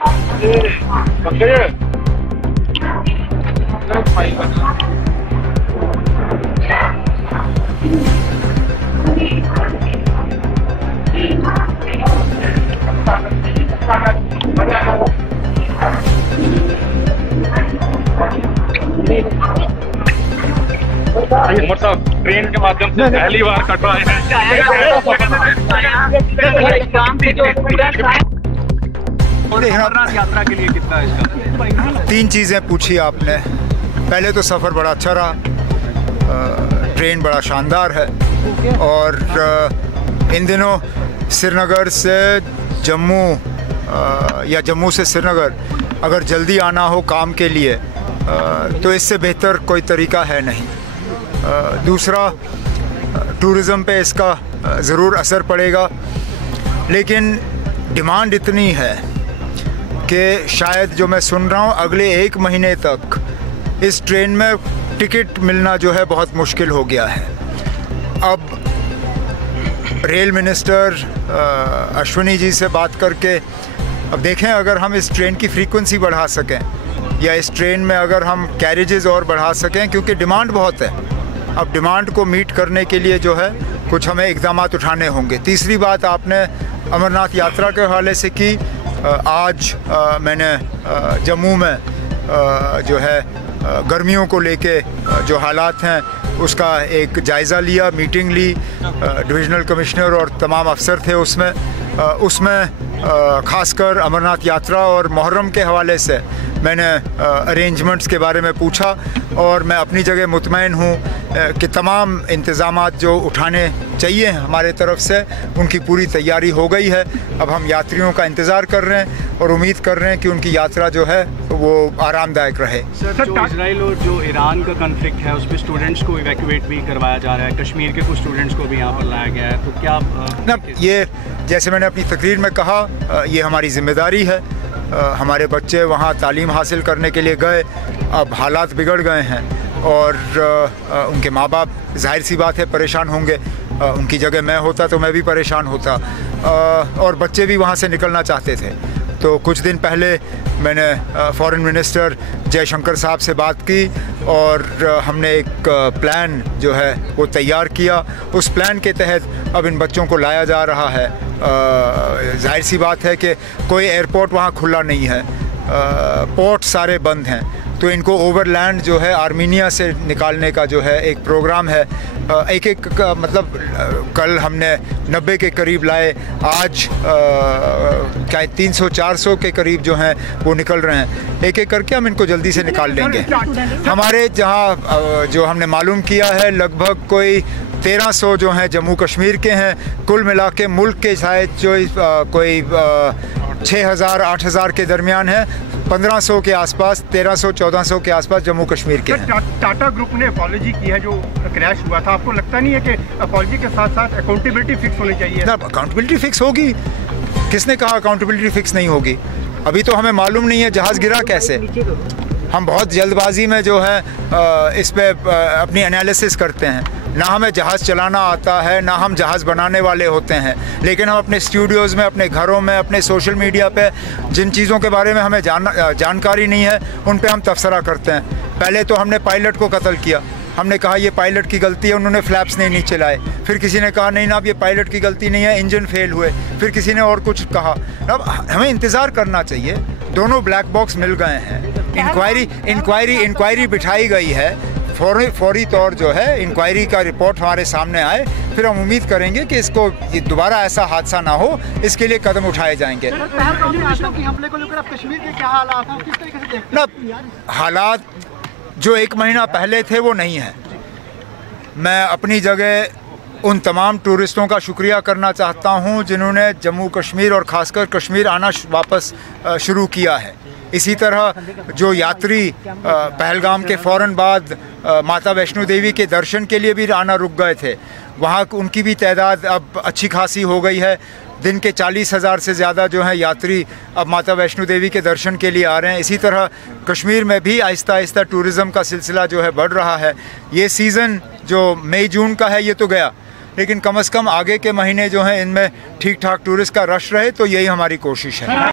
उमर साहब ट्रेन के माध्यम से पहली बार कट रहे हैं। अमरनाथ यात्रा के लिए कितना है इसका? 3 चीज़ें पूछी आपने। पहले तो सफ़र बड़ा अच्छा रहा, ट्रेन बड़ा शानदार है और इन दिनों श्रीनगर से जम्मू या जम्मू से श्रीनगर अगर जल्दी आना हो काम के लिए तो इससे बेहतर कोई तरीका है नहीं। दूसरा, टूरिज़म पे इसका ज़रूर असर पड़ेगा, लेकिन डिमांड इतनी है कि शायद जो मैं सुन रहा हूँ अगले 1 महीने तक इस ट्रेन में टिकट मिलना जो है बहुत मुश्किल हो गया है। अब रेल मिनिस्टर अश्विनी जी से बात करके अब देखें अगर हम इस ट्रेन की फ्रीक्वेंसी बढ़ा सकें या इस ट्रेन में अगर हम कैरेजेस और बढ़ा सकें, क्योंकि डिमांड बहुत है। अब डिमांड को मीट करने के लिए जो है कुछ हमें इक़दाम उठाने होंगे। तीसरी बात आपने अमरनाथ यात्रा के हवाले से की। आज मैंने जम्मू में जो है गर्मियों को लेके जो हालात हैं उसका एक जायज़ा लिया, मीटिंग ली। डिविज़नल कमिश्नर और तमाम अफसर थे उसमें ख़ासकर अमरनाथ यात्रा और मुहर्रम के हवाले से मैंने अरेंजमेंट्स के बारे में पूछा और मैं अपनी जगह मुतमईन हूँ कि तमाम इंतज़ामात जो उठाने चाहिए हमारे तरफ से उनकी पूरी तैयारी हो गई है। अब हम यात्रियों का इंतज़ार कर रहे हैं और उम्मीद कर रहे हैं कि उनकी यात्रा जो है वो आरामदायक रहे। सर, जो इजराइल और जो ईरान का कॉन्फ्लिक्ट है उस पर स्टूडेंट्स को इवैक्यूएट भी करवाया जा रहा है, कश्मीर के कुछ स्टूडेंट्स को भी यहाँ पर लाया गया है, तो क्या ना, ये जैसे मैंने अपनी तकरीर में कहा, ये हमारी ज़िम्मेदारी है। हमारे बच्चे वहाँ तालीम हासिल करने के लिए गए, अब हालात बिगड़ गए हैं और उनके माँ बाप जाहिर सी बात है परेशान होंगे। उनकी जगह मैं होता तो मैं भी परेशान होता और बच्चे भी वहाँ से निकलना चाहते थे। तो कुछ दिन पहले मैंने फॉरेन मिनिस्टर जयशंकर साहब से बात की और हमने एक प्लान जो है वो तैयार किया। उस प्लान के तहत अब इन बच्चों को लाया जा रहा है। जाहिर सी बात है कि कोई एयरपोर्ट वहाँ खुला नहीं है, पोर्ट सारे बंद हैं, तो इनको ओवरलैंड जो है आर्मीनिया से निकालने का जो है एक प्रोग्राम है। एक मतलब कल हमने 90 के करीब लाए, आज क्या 300-400 के करीब जो हैं वो निकल रहे हैं। एक एक करके हम इनको जल्दी से निकाल लेंगे। हमारे जहाँ जो हमने मालूम किया है लगभग कोई 1300 जो हैं जम्मू कश्मीर के हैं। कुल मिला के मुल्क के शायद जो कोई 6000-8000 के दरमियान है। 1500 के आसपास, 1300-1400 के आसपास जम्मू कश्मीर के हैं। टाटा ग्रुप ने अपॉलॉजी की है जो क्रैश हुआ था, आपको लगता नहीं है कि अपॉलॉजी के साथ साथ अकाउंटेबिलिटी फिक्स होनी चाहिए? ना, अकाउंटेबिलिटी फिक्स होगी। किसने कहा अकाउंटेबिलिटी फिक्स नहीं होगी? अभी तो हमें मालूम नहीं है जहाज़ गिरा कैसे। हम बहुत जल्दबाजी में जो है इस पे अपनी एनालिसिस करते हैं। ना हमें जहाज़ चलाना आता है, ना हम जहाज़ बनाने वाले होते हैं, लेकिन हम अपने स्टूडियोज़ में, अपने घरों में, अपने सोशल मीडिया पे जिन चीज़ों के बारे में हमें जानकारी नहीं है उन पे हम तबसरा करते हैं। पहले तो हमने पायलट को कत्ल किया, हमने कहा ये पायलट की गलती है, उन्होंने फ्लैप्स नहीं नीचे लाए। फिर किसी ने कहा नहीं ना, अब ये पायलट की गलती नहीं है, इंजन फेल हुए। फिर किसी ने और कुछ कहा। अब हमें इंतज़ार करना चाहिए। दोनों ब्लैक बॉक्स मिल गए हैं, इंक्वायरी बिठाई गई है। फौरी तौर जो है इंक्वायरी का रिपोर्ट हमारे सामने आए, फिर हम उम्मीद करेंगे कि इसको दोबारा ऐसा हादसा ना हो, इसके लिए कदम उठाए जाएंगे। ना, हालात जो 1 महीना पहले थे वो नहीं है। मैं अपनी जगह उन तमाम टूरिस्टों का शुक्रिया करना चाहता हूं जिन्होंने जम्मू कश्मीर और ख़ासकर कश्मीर आना वापस शुरू किया है। इसी तरह जो यात्री पहलगाम के फ़ौरन बाद माता वैष्णो देवी के दर्शन के लिए भी आना रुक गए थे, वहाँ उनकी भी तादाद अब अच्छी खासी हो गई है। दिन के 40,000 से ज़्यादा जो हैं यात्री अब माता वैष्णो देवी के दर्शन के लिए आ रहे हैं। इसी तरह कश्मीर में भी आहिस्ता आहिस्ता टूरिज़म का सिलसिला जो है बढ़ रहा है। ये सीज़न जो मई जून का है ये तो गया, लेकिन कम से कम आगे के महीने जो हैं इनमें ठीक ठाक टूरिस्ट का रश रहे, तो यही हमारी कोशिश है।